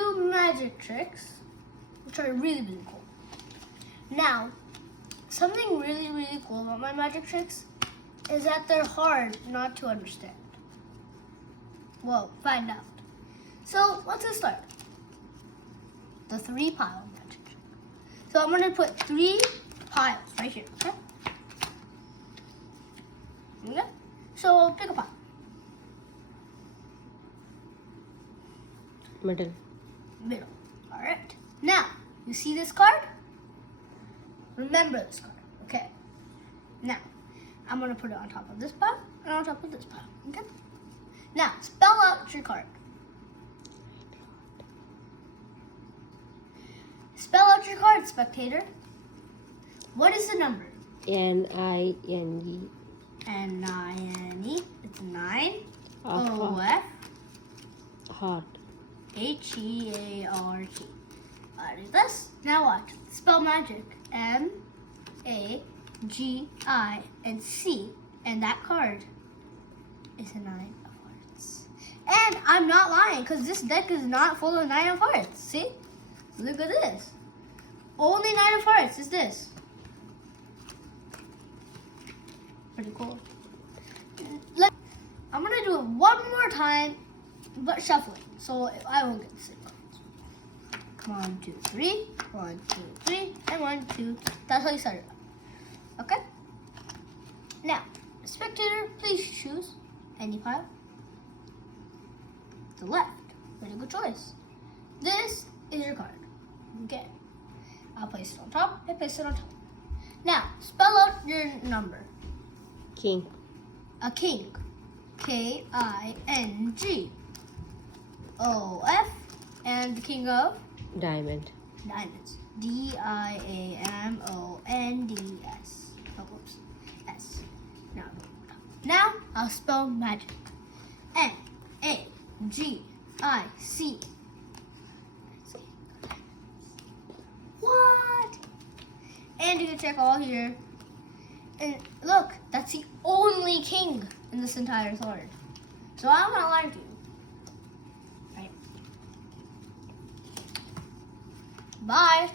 2 magic tricks, which are really, really cool. Now, something really, really cool about my magic tricks is that they're hard not to understand. Well, find out. So, let's get started. The 3-pile magic trick. So, I'm going to put 3 piles right here, okay? Okay? So, pick a pile. Middle. Middle. Alright. Now, you see this card? Remember this card. Okay. Now, I'm going to put it on top of this pile and on top of this pile. Okay? Now, spell out your card. Spell out your card, spectator. What is the number? N-I-N-E. N-I-N-E. It's 9. Of O-F. Heart. H-E-A-R-T. I do this. Now watch. Spell magic. M-A-G-I-C. And that card is a 9 of hearts. And I'm not lying because this deck is not full of 9 of hearts. See? Look at this. Only 9 of hearts is this. Pretty cool. I'm going to do it one more time, but shuffling. So I won't get the same cards. 1, 2, 3. 1, 2, 3. And 1, 2. That's how you start it. Okay? Now, spectator, please choose any pile. The left. Very good choice. This is your card. Okay. I'll place it on top. I place it on top. Now, spell out your number. King. A king. K-I-N-G. O-F. And the king of Diamond. diamonds. D-I-A-M-O-N-D-S. Oh, whoops. S. Now, I'll spell magic. M-A-G-I-C. What? And you can check all here. And look, that's the only king in this entire card. So I'm gonna lie to you. Right. Bye.